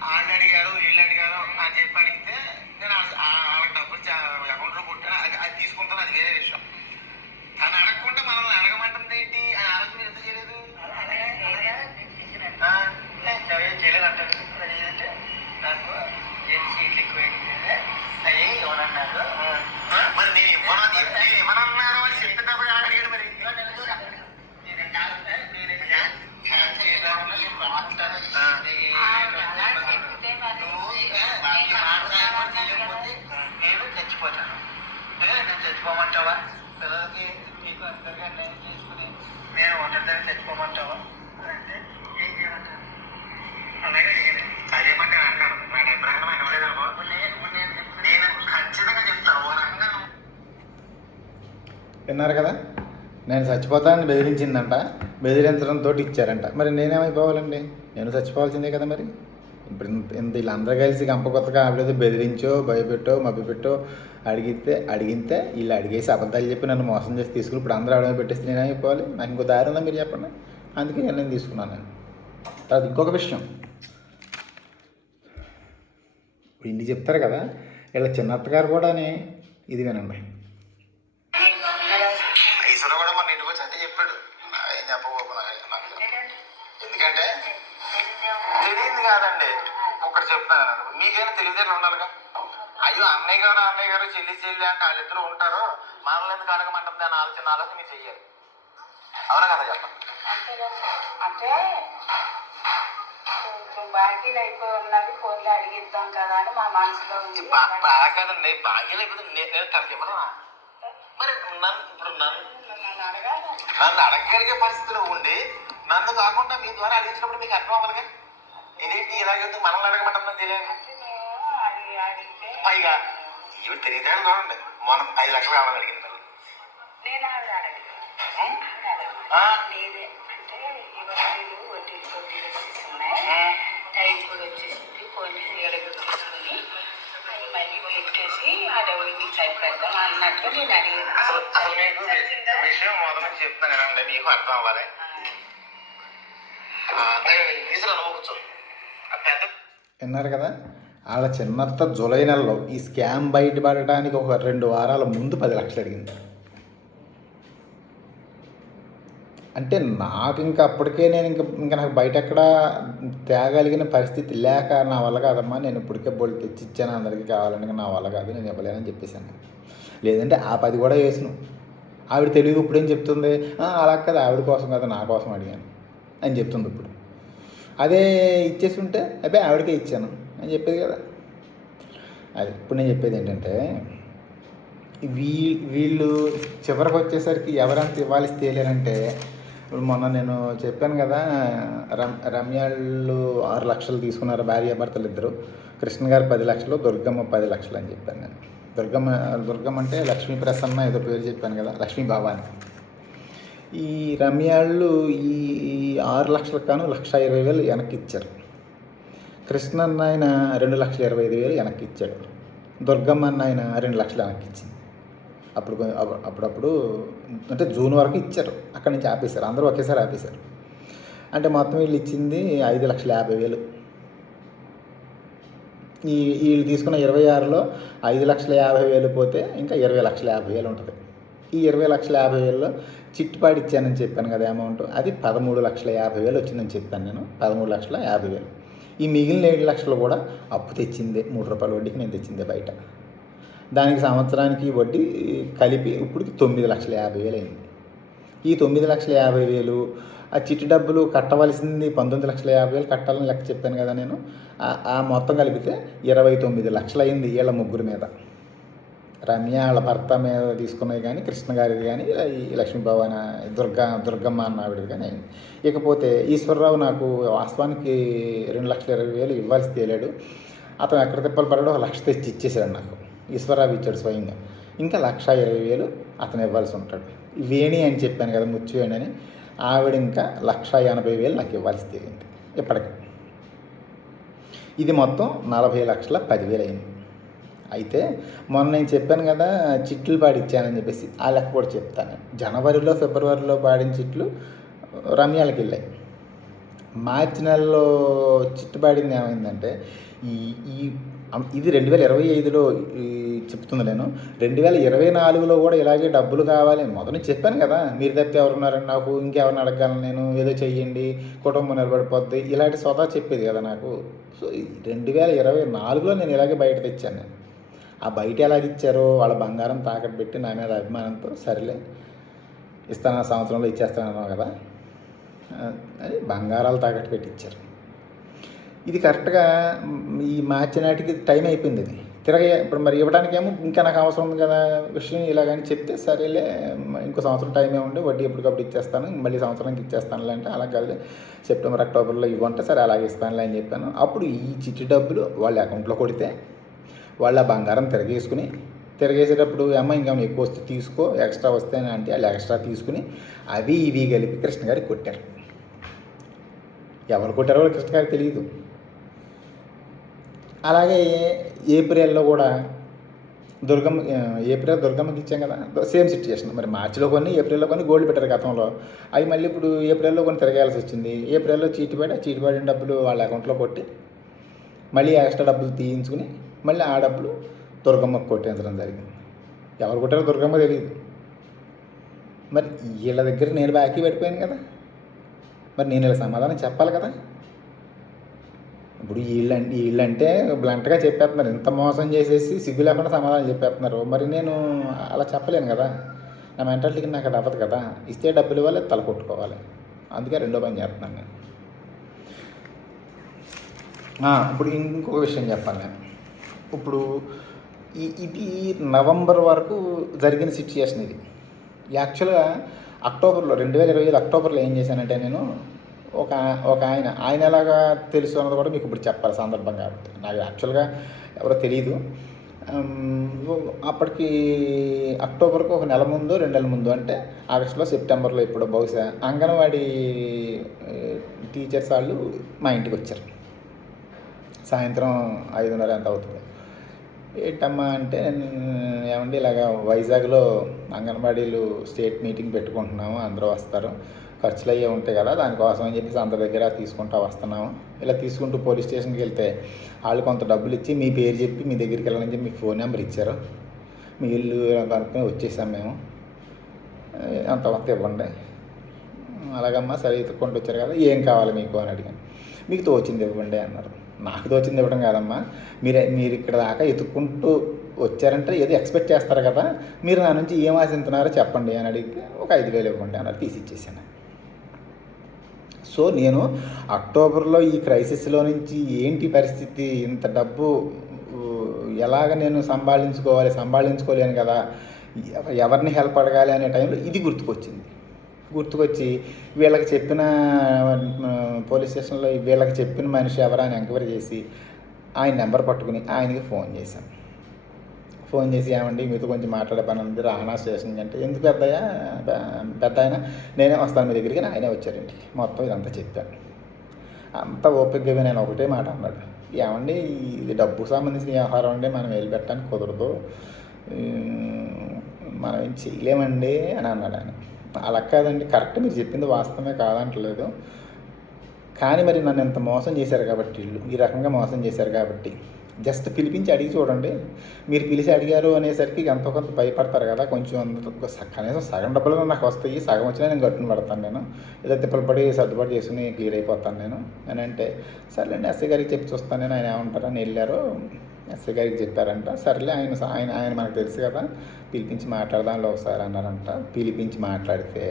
వాళ్ళు అడిగారు వీళ్ళు అడిగారు అని చెప్పి అడిగితే నేను వాళ్ళకి డబ్బులు అకౌంట్లో కొట్టాను, అది తీసుకుంటాను, అది వేరే విషయం. తను అడగకుండా మనల్ని అడగమంటుంది ఏంటి? అది ఆలోచన ఎందుకు చేయలేదు? చేయలేదు అంటారు. అదేంటంటే నాకు సీట్లు ఎక్కువ అయ్యి ఇవ్వనన్నారు. మరి నేను ఇవ్వనన్నారు అని చెప్పినప్పుడు ఎలా అడిగాడు? మరి నేను చచ్చిపోతాను. నేను చచ్చిపోమంటావా? పిల్లలకి మీకు అందరికీ అన్యాయం చేసుకుని నేను ఒంటరిదాన్ని చచ్చిపోమంటావా అంటే ఏం చేయమంటాను? అలాగే అడిగాను. అదేమంటే అంటాను నా అభిప్రాయం నేను ఖచ్చితంగా చెప్తాను. ఓ రకంగా విన్నారు కదా, నేను చచ్చిపోతానని బెదిరించిందంట, బెదిరించడంతో ఇచ్చారంట. మరి నేనేమైపోవాలండి? నేను చచ్చిపోవాల్సిందే కదా. మరి ఇప్పుడు ఇంత వీళ్ళందరూ కలిసి గంప కొత్తగా ఆవిడేదో బెదిరించో భయపెట్టో మభ్యపెట్టో అడిగితే వీళ్ళు అడిగేసి అబద్ధాలు చెప్పి నన్ను మోసం చేసి తీసుకుని ఇప్పుడు అందరూ ఆవిడ పెట్టేస్తే నేనేమైపోవాలి? నాకు ఇంకో దారి ఉందా మీరు చెప్పండి. అందుకే నేను తీసుకున్నాను. నేను తర్వాత ఇంకొక విషయం, ఇన్ని చెప్తారు కదా, వీళ్ళ చిన్నత్తగారు కూడా ఇది వినండి. ఈశ్వర కూడా మన ఇంటికి వచ్చి అంటే చెప్పాడు. ఏం చెప్పబోకు నాకు, ఎందుకంటే తెలియదు కాదండి. ఒకటి చెప్తాను, మీకైనా తెలివితేటలు ఉండాలిగా. అయ్యో అన్నయ్య గారు చెల్లి అంటే వాళ్ళిద్దరూ ఉంటారు, మనల్ని ఎందుకు అడగమంటుంది అని ఆలోచన మీరు చెయ్యాలి. అవునా కదా? చెప్పండి. అంటే బాకీలు అయిపోయి ఉన్నది, ఫోన్లో అడిగిద్దాం కదా అని మా మనసులో ఉంది. కాదండి, బాకీలు అయిపోతే నేను కలిసి చెప్పనా? మరి నన్ను అడగగలిగే పరిస్థితిలో ఉండి నన్ను కాకుండా మీ ద్వారా అడిగించినప్పుడు మీకు అర్థం అవ్వదుగా. ఇదేంటి ఇలాగెందుకు మనల్ని అడగమంటుందని తెలియదు. పైగా ఇవి తెలియదు చూడండి, మనం 5 లక్షలు కావాలని అడిగింది. నేను ఆవిడ అడగలేదు. అంటే ఈ వడ్డీలు ఉన్నాయి, టైం కూడా వచ్చేసింది, పోలీసు తీసుకుని అవి మళ్ళీ పెట్టేసి ఆ డబ్బులు మీకు సరిపెడతాం అన్నట్టు నేను అడిగాను. అసలు మీకు విషయం మొదటి నుంచి చెప్తాను కదండి, మీకు అర్థం అవ్వాలి. విన్నారు కదా, వాళ్ళ చిన్నత్త జూలై నెలలో ఈ స్కామ్ బయటపడటానికి ఒక 2 వారాల ముందు 10 లక్షలు అడిగింది. అంటే నాకు ఇంకా అప్పటికే నేను ఇంకా నాకు బయట ఎక్కడ తేగలిగిన పరిస్థితి లేక నా వల్ల కాదమ్మా, నేను ఇప్పటికే బోల్డ్ తెచ్చిచ్చాను అందరికీ కావాలని, నా వల్ల కాదు, నేను ఇవ్వలేనని చెప్పేశాను. లేదంటే ఆ 10 కూడా వేసును. ఆవిడ తెలియదు ఇప్పుడేం చెప్తుంది, అలా కదా ఆవిడ కోసం కదా నా కోసం అడిగాను అని చెప్తుంది ఇప్పుడు. అదే ఇచ్చేసి ఉంటే అదే ఆవిడకే ఇచ్చాను అని చెప్పేది కదా. అది ఇప్పుడు నేను చెప్పేది ఏంటంటే, వీళ్ళు చివరికి వచ్చేసరికి ఎవరంత ఇవ్వాలి తేలేరంటే, ఇప్పుడు మొన్న నేను చెప్పాను కదా, రమ్యాళ్ళు 6 లక్షలు తీసుకున్నారు భార్యాభర్తలు ఇద్దరు. కృష్ణ గారు 10 లక్షలు, దుర్గమ్మ 10 లక్షలు అని చెప్పాను నేను. దుర్గమ్మ అంటే లక్ష్మీ ప్రసన్న ఏదో పేరు చెప్పాను కదా, లక్ష్మీ భవాని. ఈ రమ్యాళ్ళు ఈ 6 లక్షలకు కాను 1,20,000 వెనక్కి ఇచ్చారు. కృష్ణ అన్న ఆయన 2,25,000 వెనక్కి ఇచ్చాడు. దుర్గమ్మ అన్న ఆయన 2 లక్షలు వెనక్కి ఇచ్చింది. అప్పుడప్పుడు అంటే జూన్ వరకు ఇచ్చారు, అక్కడి నుంచి ఆపేశారు, అందరూ ఒకేసారి ఆపేశారు. అంటే మొత్తం వీళ్ళు ఇచ్చింది 5,50,000. వీళ్ళు తీసుకున్న 26లో 5,50,000 పోతే ఇంకా 20,50,000 ఉంటుంది. ఈ 20,50,000లో చిట్టుపాడి ఇచ్చానని చెప్పాను కదా అమౌంట్, అది 13,50,000 వచ్చిందని చెప్పాను నేను. 13,50,000. ఈ మిగిలిన 7 లక్షలు కూడా అప్పు తెచ్చిందే, 3 రూపాయల వడ్డీకి నేను తెచ్చిందే బయట. దానికి సంవత్సరానికి వడ్డీ కలిపి ఇప్పటికి 9,50,000 అయింది. ఈ 9,50,000 ఆ చిట్టి డబ్బులు కట్టవలసింది 19,50,000 కట్టాలని లెక్క చెప్పాను కదా నేను. ఆ మొత్తం కలిపితే 29 లక్షలు అయింది వీళ్ళ ముగ్గురు మీద. రమ్య వాళ్ళ భర్త మీద తీసుకున్నవి కానీ, కృష్ణ గారిది కానీ, ఈ లక్ష్మీభవాని దుర్గమ్మ అన్న ఆవిడది కానీ అయింది. ఇకపోతే ఈశ్వరరావు నాకు వాస్తవానికి 2,20,000 ఇవ్వాల్సి తేలాడు. అతను ఎక్కడ తిప్పలు పడ్డాడో 1 లక్ష తెచ్చి ఇచ్చేసాడు నాకు. ఈశ్వరరావు ఇచ్చాడు స్వయంగా. ఇంకా 1,20,000 అతను ఇవ్వాల్సి ఉంటాడు. వేణి అని చెప్పాను కదా, ముచ్చివేణి అని, ఆవిడ ఇంకా 1,80,000 నాకు ఇవ్వాల్సి తేలింది ఇప్పటికి. ఇది మొత్తం 40,10,000 అయింది. అయితే మొన్న నేను చెప్పాను కదా చిట్లు పాడిచ్చానని చెప్పేసి, ఆ లెక్క కూడా చెప్తాను. జనవరిలో ఫిబ్రవరిలో పాడిన చిట్లు రమ్యాలకి వెళ్ళాయి. మార్చి నెలలో చిట్టు పాడింది ఏమైందంటే, ఇది 2025లో చెప్తుంది నేను. 2024లో కూడా ఇలాగే డబ్బులు కావాలి. మొదలు చెప్పాను కదా, మీరు తప్పితే ఎవరున్నారని నాకు, ఇంకెవరిని అడగలను నేను, ఏదో చెయ్యండి కుటుంబం నిలబడిపోద్ది, ఇలాంటి సోదా చెప్పేది కదా నాకు. సో 2024లో నేను ఇలాగే బయట తెచ్చాను నేను. ఆ బయట ఎలాగిచ్చారో వాళ్ళ బంగారం తాకట్టు పెట్టి నా మీద అభిమానంతో సరేలే ఇస్తాను, ఆ సంవత్సరంలో ఇచ్చేస్తానన్నావు కదా అని బంగారాలు తాకట్టు పెట్టి ఇచ్చారు. ఇది కరెక్ట్గా ఈ మార్చి నాటికి టైం అయిపోయింది. ఇది ఇప్పుడు మరి ఇవ్వడానికేమో ఇంకా నాకు అవసరం ఉంది కదా విషయం, ఇలాగని చెప్తే సరేలే ఇంకో సంవత్సరం టైం ఏముండి వడ్డీ ఎప్పటికప్పుడు ఇచ్చేస్తాను, మళ్ళీ సంవత్సరానికి ఇచ్చేస్తానులే అంటే, అలా కాదు సెప్టెంబర్ అక్టోబర్లో ఇవ్వంటే సరే అలాగే ఇస్తానులే అని చెప్పాను. అప్పుడు ఈ చిట్టి డబ్బులు వాళ్ళ అకౌంట్లో కొడితే వాళ్ళ బంగారం తిరగేసేటప్పుడు ఇంకేమైనా ఎక్కువ వస్తే తీసుకో, ఎక్స్ట్రా వస్తే అంటే వాళ్ళు ఎక్స్ట్రా తీసుకుని అవి ఇవి కలిపి కృష్ణ గారికి కొట్టారు. ఎవరు కొట్టారో వాళ్ళు కృష్ణ గారికి తెలియదు. అలాగే ఏప్రిల్లో కూడా దుర్గమ్మకి ఇచ్చాం కదా, సేమ్ సిచ్యువేషన్. మరి మార్చిలో కొన్ని, ఏప్రిల్లో కొన్ని గోల్డ్ పెట్టారు గతంలో. అవి మళ్ళీ ఇప్పుడు ఏప్రిల్లో కొన్ని తిరగాల్సి వచ్చింది. ఏప్రిల్లో చీటిపడిన డబ్బులు వాళ్ళ అకౌంట్లో కొట్టి మళ్ళీ ఎక్స్ట్రా డబ్బులు తీయించుకుని మళ్ళీ ఆ డబ్బులు దుర్గమ్మకు కొట్టించడం జరిగింది. ఎవరు కొట్టారో దుర్గమ్మ తెలియదు. మరి వీళ్ళ దగ్గర నేను బాకీ పడిపోయాను కదా, మరి నేను ఇలా సమాధానం చెప్పాలి కదా. ఇప్పుడు వీళ్ళంటే బ్లంట్గా చెప్పేస్తున్నారు, ఇంత మోసం చేసేసి సిగ్గు లేకుండా సమాధానం చెప్పేస్తున్నారు. మరి నేను అలా చెప్పలేను కదా, నా మెంటాలిటీకి నాకు అది అవ్వదు కదా. ఇస్తే డబ్బులు ఇవ్వాలి, తల కొట్టుకోవాలి. అందుకే రెండో పని చేస్తున్నాను నేను. ఇప్పుడు ఇంకొక విషయం చెప్పాలి నేను. ఇప్పుడు ఇది నవంబర్ వరకు జరిగిన సిచ్యుయేషన్. ఇది యాక్చువల్గా అక్టోబర్లో 2025 అక్టోబర్లో ఏం చేశానంటే, నేను ఒక ఆయన ఎలాగా తెలుసు అన్నది కూడా మీకు ఇప్పుడు చెప్పాలి సందర్భం కాబట్టి. నాకు యాక్చువల్గా ఎవరో తెలీదు. అప్పటికి అక్టోబర్కి 1 నెల ముందు 2 నెలల ముందు, అంటే ఆగస్టులో సెప్టెంబర్లో ఇప్పుడు బహుశా అంగన్వాడీ టీచర్స్ వాళ్ళు మా ఇంటికి వచ్చారు. సాయంత్రం 5:30 ఎంత అవుతుంది. ఏంటమ్మా అంటే, ఏమండి ఇలాగ వైజాగ్లో అంగన్వాడీలు స్టేట్ మీటింగ్ పెట్టుకుంటున్నాము, అందరూ వస్తారు, ఖర్చులు అయ్యే ఉంటాయి కదా, దానికోసం అని చెప్పేసి అందరి దగ్గర తీసుకుంటూ వస్తున్నాము. ఇలా తీసుకుంటూ పోలీస్ స్టేషన్కి వెళ్తే వాళ్ళు కొంత డబ్బులు ఇచ్చి మీ పేరు చెప్పి మీ దగ్గరికి వెళ్ళాలని చెప్పి మీకు ఫోన్ నెంబర్ ఇచ్చారు. మీ ఇల్లు కనుక్కొని వచ్చేసాం మేము, అంత మొత్తం ఇవ్వండి అలాగమ్మా సరే ఎత్తుక్కుంటూ వచ్చారు కదా, ఏం కావాలి మీకు అని అడిగాను. మీకు తోచింది ఇవ్వండి అన్నారు. నాకు తోచింది ఇవ్వడం కాదమ్మా, మీరు ఇక్కడ దాకా ఎత్తుక్కుంటూ వచ్చారంటే ఏదో ఎక్స్పెక్ట్ చేస్తారు కదా, మీరు నా నుంచి ఏం ఆశిస్తున్నారో చెప్పండి అని అడిగితే ఒక 5,000 ఇవ్వండి అన్నారు. తీసి ఇచ్చేసాను. సో నేను అక్టోబర్లో ఈ క్రైసిస్లో నుంచి ఏంటి పరిస్థితి, ఇంత డబ్బు ఎలాగ నేను సంభాళించుకోలేను కదా, ఎవరిని హెల్ప్ అడగాలి అనే టైంలో ఇది గుర్తుకొచ్చి వీళ్ళకి చెప్పిన పోలీస్ స్టేషన్లో వీళ్ళకి చెప్పిన మనిషి ఎవరైనా ఎంక్వైరీ చేసి ఆయన నెంబర్ పట్టుకుని ఆయనకి ఫోన్ చేశాను. ఫోన్ చేసి ఏమండి మీతో కొంచెం మాట్లాడే పని ఉంది రానా స్టేషన్కి అంటే, ఎందుకు పెద్ద ఆయన నేనే వస్తాను మీ దగ్గరికి. ఆయనే వచ్చారు ఇంటికి. మొత్తం ఇదంతా చెప్పాను. అంత ఓపికగా నేను ఒకటే మాట అన్నాడు, ఏమండి ఇది డబ్బుకు సంబంధించిన వ్యవహారం అండి, మనం వెళ్ళి పెట్టడానికి కుదరదు, మనం ఏం చేయలేమండి అని అన్నాడు ఆయన. అలా కాదండి, కరెక్ట్ మీరు చెప్పింది వాస్తవమే కాదంటలేదు, కానీ మరి నన్ను ఎంత మోసం చేశారు కాబట్టి వీళ్ళు ఈ రకంగా మోసం చేశారు కాబట్టి జస్ట్ పిలిపించి అడిగి చూడండి, మీరు పిలిచి అడిగారు అనేసరికి ఎంతో కొంత భయపడతారు కదా, కొంచెం కనీసం సగం డబ్బులు నాకు వస్తాయి, సగం వచ్చినా నేను గట్టును పడతాను, నేను ఏదో తిప్పలు పడి సర్దుబాటు చేసుకుని క్లియర్ అయిపోతాను నేను అని అంటే, సర్లేండి ఎస్ఐ గారికి చెప్పి చూస్తాను నేను, ఆయన ఏమంటారని వెళ్ళారు. ఎస్ఐ గారికి చెప్పారంట. సర్లే ఆయన మనకు తెలుసు కదా, పిలిపించి మాట్లాడదాంలో ఒకసారి అన్నారంట. పిలిపించి మాట్లాడితే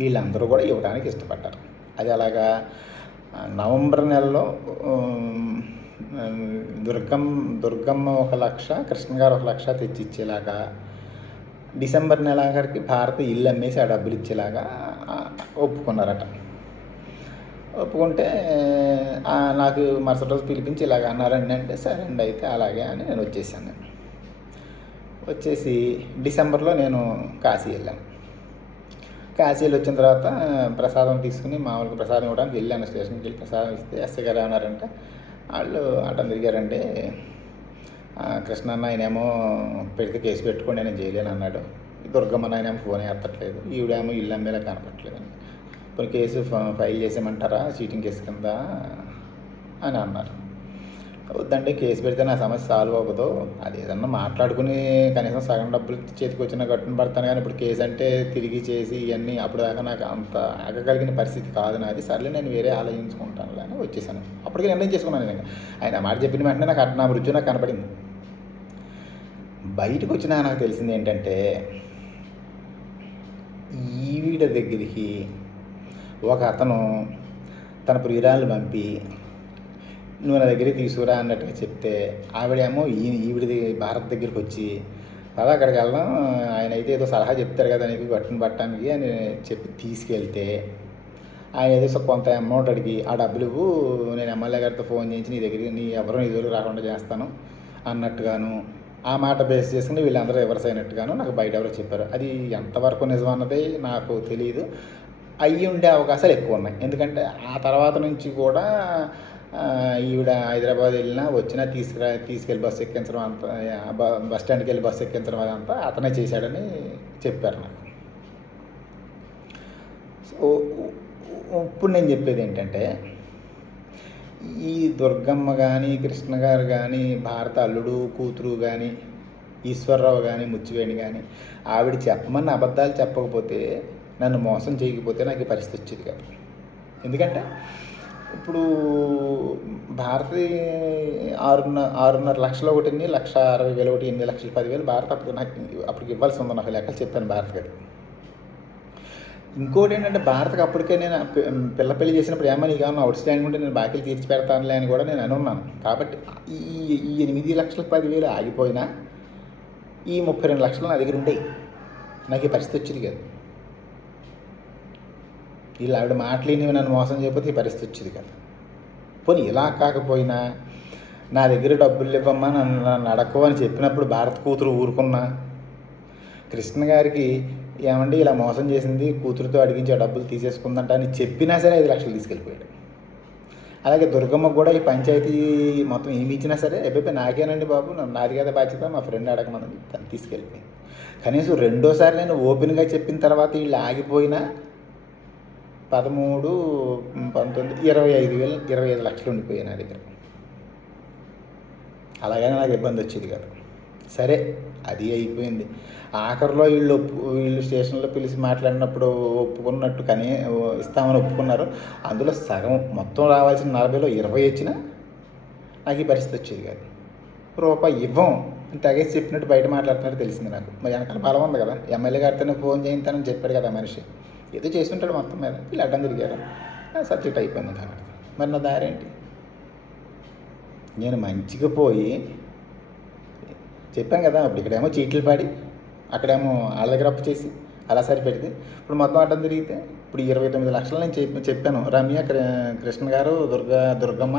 వీళ్ళందరూ కూడా ఇవ్వడానికి ఇష్టపడ్డారు. అది అలాగా నవంబర్ నెలలో దుర్గమ్మ 1,00,000, కృష్ణ గారు 1,00,000 తెచ్చి ఇచ్చేలాగా, డిసెంబర్ నెలాఖరికి భారతి ఇల్లు అమ్మేసి ఆ డబ్బులు ఇచ్చేలాగా ఒప్పుకున్నారట. ఒప్పుకుంటే నాకు మరుసటి రోజు పిలిపించి ఇలాగ అన్నారండి అంటే, సరే అండి అయితే అలాగే అని నేను వచ్చేసాను. వచ్చేసి డిసెంబర్లో నేను కాశీ వెళ్ళాను. కాశీలో వచ్చిన తర్వాత ప్రసాదం తీసుకుని మామూలుగా ప్రసాదం ఇవ్వడానికి వెళ్ళాను. స్టేషన్కి వెళ్ళి ప్రసాదం ఇస్తే ఎస్ఐ గారు ఏమన్నారంటే, వాళ్ళు అడ్డం తిరిగారంటే, కృష్ణన్న ఆయనేమో పెడితే కేసు పెట్టుకోండి నేను చేయలేను అన్నాడు. దుర్గమ్మ ఆయనేమో ఫోన్ ఎత్తట్లేదు, ఈవిడేమో ఇల్లు అమ్మేలా కనపట్లేదు, ఇప్పుడు కేసు ఫైల్ చేసేయమంటారా చీటింగ్ కేసు కింద అని అన్నారు. వద్దండి, కేసు పెడితే నా సమస్య సాల్వ్ అవ్వదు, అది ఏదన్నా మాట్లాడుకుని కనీసం సగం డబ్బులు చేతికి వచ్చిన గట్టును పడతాను, కానీ ఇప్పుడు కేసు అంటే తిరిగి చేసి ఇవన్నీ అప్పుడు దాకా నాకు అంత ఆగగలిగిన పరిస్థితి కాదు నాది, సర్లే నేను వేరే ఆలోచించుకుంటాను అని వచ్చేసాను. అప్పటికే నిర్ణయం చేసుకున్నాను నేను. ఆయన మాట చెప్పిన వెంటనే నా మృత్యు నాకు కనపడింది. బయటకు వచ్చినా నాకు తెలిసింది ఏంటంటే, ఈవిడ దగ్గరికి ఒక అతను తన ప్రియురాలు పంపి నువ్వు నా దగ్గరికి తీసుకురా అన్నట్టుగా చెప్తే, ఆవిడేమో ఈవిడిది భారత్ దగ్గరికి వచ్చి పద అక్కడికి వెళ్దాం, ఆయన అయితే ఏదో సలహా చెప్తారు కదా నీకు గట్టును పట్టడానికి అని చెప్పి తీసుకెళ్తే, ఆయన ఏదో కొంత అమౌంట్ అడిగి ఆ డబ్బులు నేను ఎమ్మెల్యే గారితో ఫోన్ చేయించి నీ దగ్గరికి రాకుండా చేస్తాను అన్నట్టుగాను, ఆ మాట బేస్ చేసుకుని వీళ్ళందరూ రివర్స్ అయినట్టుగాను నాకు బయట ఎవరో చెప్పారు. అది ఎంతవరకు నిజం అన్నది నాకు తెలియదు. అయ్యి ఉండే అవకాశాలు ఎక్కువ ఉన్నాయి. ఎందుకంటే ఆ తర్వాత నుంచి కూడా ఈవిడ హైదరాబాద్ వెళ్ళినా వచ్చినా తీసుకెళ్ళి బస్సు ఎక్కించడం అంతా, బస్ స్టాండ్కి వెళ్ళి బస్సు ఎక్కించడం అదంతా అతనే చేశాడని చెప్పారు నాకు. సో ఇప్పుడు నేను చెప్పేది ఏంటంటే, ఈ దుర్గమ్మ కానీ కృష్ణ గారు కానీ భారత అల్లుడు కూతురు కానీ ఈశ్వరరావు కానీ ముచ్చివేణి కానీ ఆవిడ చెప్పమన్న అబద్ధాలు చెప్పకపోతే, నన్ను మోసం చేయకపోతే నాకు ఈ పరిస్థితి వచ్చేది కాదు. ఎందుకంటే ఇప్పుడు భారతి 6.5 లక్షలు ఒకటి, 1,60,000 ఒకటి, 8,10,000 భారత అప్పటికి ఇవ్వాల్సి ఉంది. నాకు లెక్కలు చెప్పాను భారత్ గారు. ఇంకోటి ఏంటంటే, భారత్కి అప్పటికే నేను పెళ్లి చేసినప్పుడు ఏమో నీకు ఏమన్నా అవుట్ స్టాండింగ్ ఉంటే నేను బాకీలు తీర్చి పెడతానులే అని కూడా నేను అనున్నాను. కాబట్టి ఈ 8,10,000 ఆగిపోయినా ఈ 32 లక్షలు నా దగ్గర ఉండేవి. నాకు ఈ పరిస్థితి వచ్చేది కాదు. వీళ్ళు ఆవిడ మాటలేనివి నన్ను మోసం చేయకపోతే ఈ పరిస్థితి వచ్చేది కాదు. పోనీ ఇలా కాకపోయినా నా దగ్గర డబ్బులు ఇవ్వమ్మా నన్ను అడక్కవు అని చెప్పినప్పుడు భారత కూతురు ఊరుకున్నా, కృష్ణ గారికి ఏమండి ఇలా మోసం చేసింది కూతురుతో అడిగించి ఆ డబ్బులు తీసేసుకుందంట అని చెప్పినా సరే 5 లక్షలు తీసుకెళ్ళిపోయాడు. అలాగే దుర్గమ్మ కూడా ఈ పంచాయతీ మొత్తం ఏమి ఇచ్చినా సరే ఎబ్బై నాకేనండి బాబు, నాది కదా బాధ్యత, మా ఫ్రెండ్ అడగమన్నది తను తీసుకెళ్ళిపోయింది. కనీసం రెండోసారి నేను ఓపెన్గా చెప్పిన తర్వాత వీళ్ళు ఆగిపోయినా 13, 19, 25 లక్షలు ఉండిపోయాయి నా దగ్గర. అలాగనే నాకు ఇబ్బంది వచ్చేది కాదు. సరే అది అయిపోయింది. ఆఖరిలో వీళ్ళు స్టేషన్లో పిలిచి మాట్లాడినప్పుడు ఒప్పుకున్నట్టు కానీ ఇస్తామని ఒప్పుకున్నారు. అందులో సగం మొత్తం రావాల్సిన 40లో 20 వచ్చినా నాకు ఈ పరిస్థితి వచ్చేది కాదు. రూపాయి ఇవ్వం అని తెగేసి చెప్పినట్టు బయట మాట్లాడుతున్నట్టు తెలిసింది నాకు. మరి వెనకాల బలం ఉంది కదా, ఎమ్మెల్యే గారితోనే ఫోన్ చేయించానని చెప్పాడు కదా మనిషి, ఏదో చేసి ఉంటాడు మొత్తం మీద. వీళ్ళు అడ్డం తిరిగారు, సబ్జెక్ట్ అయిపోయింది కాబట్టి. మరి నా దారి ఏంటి? నేను మంచిగా పోయి చెప్పాను కదా, ఇప్పుడు ఇక్కడేమో చీట్లు పాడి అక్కడేమో వాళ్ళ దగ్గర అప్పు చేసి అలా సరిపెడితే ఇప్పుడు మొత్తం అడ్డం తిరిగితే ఇప్పుడు 29 లక్షలు నేను చెప్పాను. రమ్య, కృష్ణ గారు, దుర్గమ్మ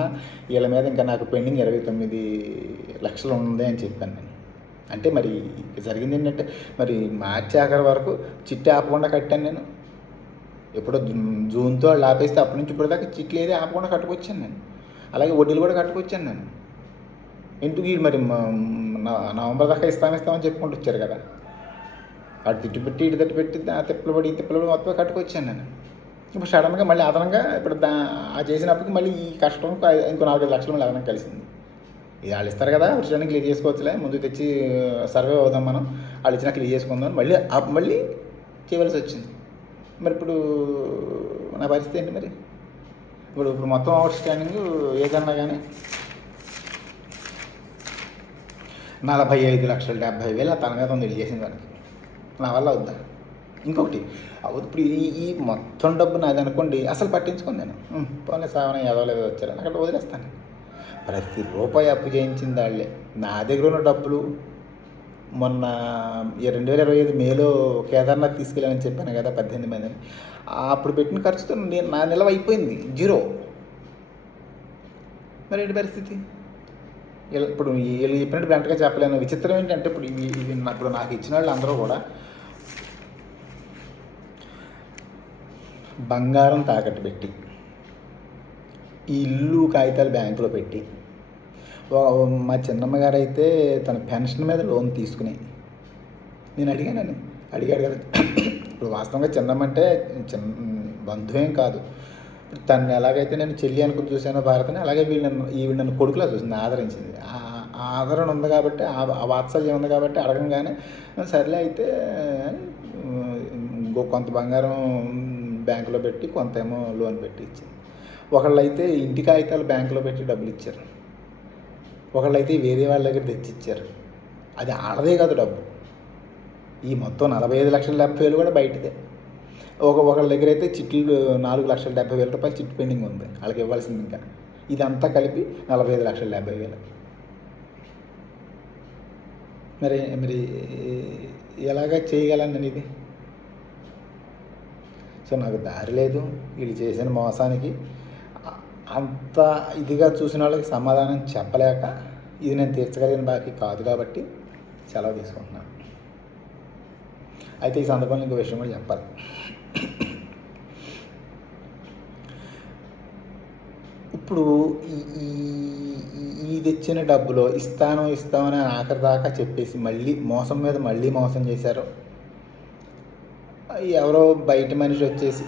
వీళ్ళ మీద ఇంకా నాకు పెండింగ్ 29 లక్షలు ఉంది అని చెప్పాను నేను. అంటే మరి జరిగింది ఏంటంటే, మరి మార్చి ఆఖరి వరకు చిట్టి ఆపకుండా కట్టాను నేను. ఎప్పుడో జూన్తో వాళ్ళు ఆపేస్తే అప్పటి నుంచి ఇప్పుడు దాకా చిట్లు ఏది ఆపకుండా కట్టుకొచ్చాను నేను. అలాగే వడ్డీలు కూడా కట్టుకొచ్చాను నేను. ఎందుకు వీళ్ళు మరి నవంబర్ దాకా ఇస్తామని చెప్పుకుంటూ వచ్చారు కదా, అటు తిట్టు పెట్టి ఇటు తట్టు పెట్టి తిప్పలు పడి మొత్తం కట్టుకొచ్చాను నేను. ఇప్పుడు సడన్గా మళ్ళీ అదనంగా ఇప్పుడు ఆ చేసినప్పటికి మళ్ళీ ఈ కష్టం ఇంకో 4-5 లక్షలు మళ్ళీ అదనంగా కలిసింది. ఇది వాళ్ళు ఇస్తారు కదా, వచ్చి క్లియర్ చేసుకోవచ్చులే, ముందు తెచ్చి సర్వే అవుదాం మనం, వాళ్ళు ఇచ్చినా క్లియర్ చేసుకుందాం, మళ్ళీ చేయవలసి వచ్చింది. మరి ఇప్పుడు నా పరిస్థితి ఏంటి మరి? ఇప్పుడు మొత్తం అవుట్ స్టాండింగ్ ఏదన్నా కానీ 45,70,000 నా తన మీద ఉంది చేసిన దానికి. నా వల్ల అవుద్దా? ఇంకొకటి ఇప్పుడు ఈ మొత్తం డబ్బు నాది అనుకోండి, అసలు పట్టించుకోండి నేను. పోనీ సావన ఎదవలేదు వచ్చారని అక్కడ వదిలేస్తాను. ప్రతి రూపాయి అప్పు చేయించింది వాళ్ళే. నా దగ్గర ఉన్న డబ్బులు మొన్న 2025 మేలో కేదార్నాథ్ తీసుకెళ్ళానని చెప్పాను కదా 18 మందిని. అప్పుడు పెట్టిన ఖర్చుతో నా నిలవ అయిపోయింది, 0. మరి ఏంటి పరిస్థితి? ఇప్పుడు వీళ్ళు చెప్పినట్టు వెంటగా చెప్పలేను. విచిత్రం ఏంటంటే ఇప్పుడు నాకు ఇచ్చిన వాళ్ళు అందరూ కూడా బంగారం తాకట్టు పెట్టి, ఈ ఇల్లు కాగితాలు బ్యాంకులో పెట్టి, మా చిన్నమ్మ గారు అయితే తన పెన్షన్ మీద లోన్ తీసుకుని, నేను అడిగాడు కదా. ఇప్పుడు వాస్తవంగా చిన్నమ్మ అంటే బంధువేం కాదు. తను ఎలాగైతే నేను చెల్లి అనుకుని చూశానో భారతని, అలాగే వీళ్ళు నన్ను కొడుకులా చూసింది, ఆదరించింది. ఆ ఆదరణ ఉంది కాబట్టి, ఆ వాత్సల్యం ఉంది కాబట్టి అడగంగానే సర్లే అయితే కొంత బంగారం బ్యాంకులో పెట్టి కొంత ఏమో లోన్ పెట్టి ఇచ్చింది. ఒకళ్ళైతే ఇంటి కాగితాలు బ్యాంకులో పెట్టి డబ్బులు ఇచ్చారు, ఒకళ్ళైతే వేరే వాళ్ళ దగ్గర తెచ్చిచ్చారు. అది ఆడదే కాదు డబ్బు. ఈ మొత్తం 45,70,000 కూడా బయటదే. ఒకళ్ళ దగ్గర అయితే చిట్లు 4,70,000 రూపాయలు చిట్టు పెండింగ్ ఉంది, వాళ్ళకి ఇవ్వాల్సింది. ఇంకా ఇదంతా కలిపి 45,70,000. మరి ఎలాగ చేయగలను నేను ఇది? సో నాకు దారి లేదు. వీళ్ళు చేసిన మోసానికి అంత ఇదిగా చూసిన వాళ్ళకి సమాధానం చెప్పలేక, ఇది నేను తీర్చగలిగిన బాకీ కాదు కాబట్టి సెలవు తీసుకుంటున్నాను. అయితే ఈ సందర్భంలో ఇంకో విషయం కూడా చెప్పాలి. ఇప్పుడు ఈ తెచ్చిన డబ్బులో ఇస్తామని ఆఖరి దాకా చెప్పేసి మళ్ళీ మోసం మీద మోసం చేశారు. ఎవరో బయట మనిషి వచ్చేసి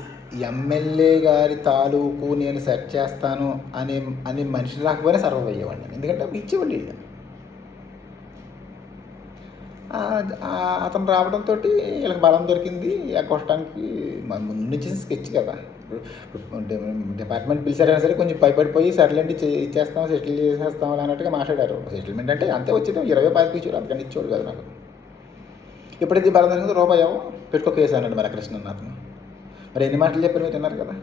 ఎమ్మెల్యే గారి తాలూకు నేను సెట్ చేస్తాను అనే మనిషి రాకపోయినా సర్వ్ అయ్యేవాడిని, ఎందుకంటే అప్పుడు ఇచ్చేవాళ్ళు వీళ్ళు. అతను రావడంతో వీళ్ళకి బలం దొరికింది. కొట్టడానికి ముందు నుంచి స్కెచ్ కదా, డిపార్ట్మెంట్ పిలిచారైనా సరే కొంచెం భయపడిపోయి సర్లేండి ఇచ్చేస్తాం, సెటిల్ చేసేస్తాం అన్నట్టుగా మాట్లాడారు. సెటిల్మెంట్ అంటే అంతే వచ్చేది 20 ఇచ్చాడు, అందుకని ఇచ్చేవాడు కదా నాకు. ఎప్పుడైతే బలం దొరికిందో రూపాయి పెట్టుకో కేసు అన్నాడు మరి కృష్ణ అతను. మరి ఎన్ని మాటలు చెప్పారు మీరు తిన్నారు కదా,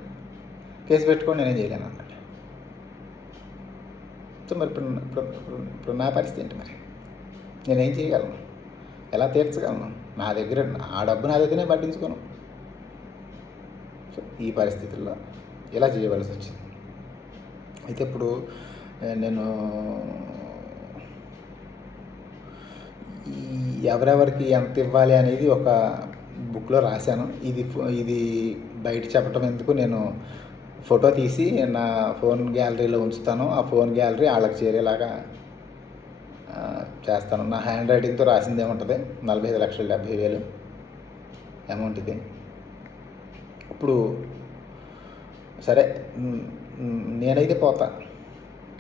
కేసు పెట్టుకొని నేనేం చేయలేను అన్నట్టు. సో మరి ఇప్పుడు నా పరిస్థితి ఏంటి? మరి నేనేం చేయగలను? ఎలా తీర్చగలను? నా దగ్గర ఆ డబ్బు నా దగ్గరనే పట్టించుకోను. సో ఈ పరిస్థితుల్లో ఇలా చేయవలసి వచ్చింది. అయితే ఇప్పుడు నేను ఎవరెవరికి ఎంత ఇవ్వాలి అనేది ఒక బుక్లో రాశాను. ఇది బయట చెప్పడం ఎందుకు, నేను ఫోటో తీసి నా ఫోన్ గ్యాలరీలో ఉంచుతాను. ఆ ఫోన్ గ్యాలరీ వాళ్ళకి చేరేలాగా చేస్తాను. నా హ్యాండ్ రైటింగ్తో రాసింది ఏముంటుంది, 45,70,000 అమౌంట్ ఇది. ఇప్పుడు సరే నేనైతే పోతా,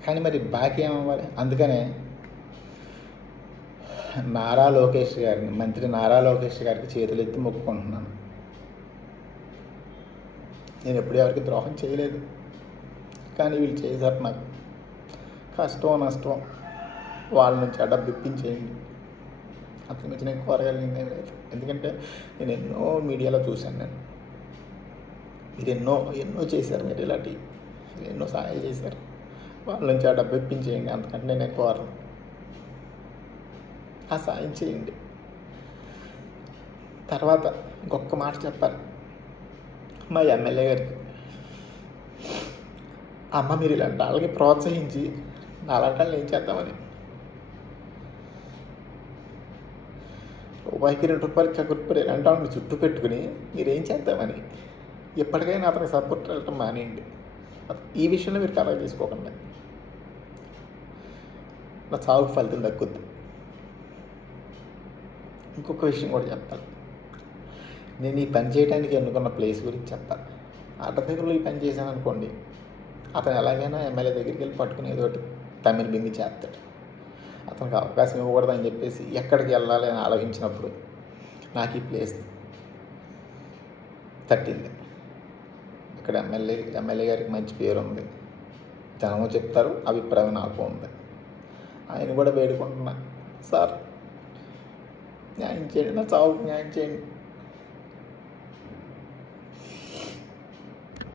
కానీ మరి బాకీ ఏమవ్వాలి? అందుకనే నారా లోకేష్ గారిని, మంత్రి నారా లోకేష్ గారికి చేతులు ఎత్తి మొక్కుకుంటున్నాను. నేను ఎప్పుడు ఎవరికి ద్రోహం చేయలేదు, కానీ వీళ్ళు చేశారు. నాకు కష్టం నష్టం వాళ్ళ నుంచి ఆ డబ్బు ఇప్పించేయండి. అతని నుంచి నేను కోరగలిగింది ఏం లేదు. ఎందుకంటే నేను ఎన్నో మీడియాలో చూశాను. మీరు ఎన్నో చేశారు, మీరు ఇలాంటివి ఎన్నో సహాయాలు చేశారు. వాళ్ళ నుంచి ఆ డబ్బు ఇప్పించేయండి, అంతకంటే నేను కోరను. ఆ సాయం చేయండి. తర్వాత ఇంకొక మాట చెప్పాలి మా ఎమ్మెల్యే గారికి. అమ్మ మీరు ఇలాంటి వాళ్ళకి ప్రోత్సహించి అలాంటి వాళ్ళు ఏం చేద్దామని, రూపాయికి 2 రూపాయలు కగుర్పడి ఇలాంటి వాళ్ళని చుట్టూ పెట్టుకుని మీరేం చేద్దామని ఎప్పటికైనా అతనికి సపోర్ట్ వెళ్ళటం మానేయండి. ఈ విషయంలో మీరు కలగ తీసుకోకండి. నా చావుకు ఫలితం దక్కుద్ది. ఇంకొక విషయం కూడా చెప్పాలి. నేను ఈ పని చేయడానికి ఎన్నుకున్న ప్లేస్ గురించి చెప్పాలి. అడ్డదెగరలో ఈ పని చేశాను అనుకోండి, అతను ఎలాగైనా ఎమ్మెల్యే దగ్గరికి వెళ్ళి పట్టుకుని ఏదో ఒకటి తమిళ బింగి చేస్తాడు. అతనికి అవకాశం ఇవ్వకూడదని చెప్పేసి ఎక్కడికి వెళ్ళాలి అని ఆలోచించినప్పుడు నాకు ఈ ప్లేస్ తట్టింది. ఇక్కడ ఎమ్మెల్యే గారికి మంచి పేరు ఉంది, జనము చెప్తారు, అభిప్రాయం నాకు ఉంది. ఆయన కూడా వేడుకుంటున్నా, సార్ న్యాయం చేయండి, నా చావుకు న్యాయం చేయండి.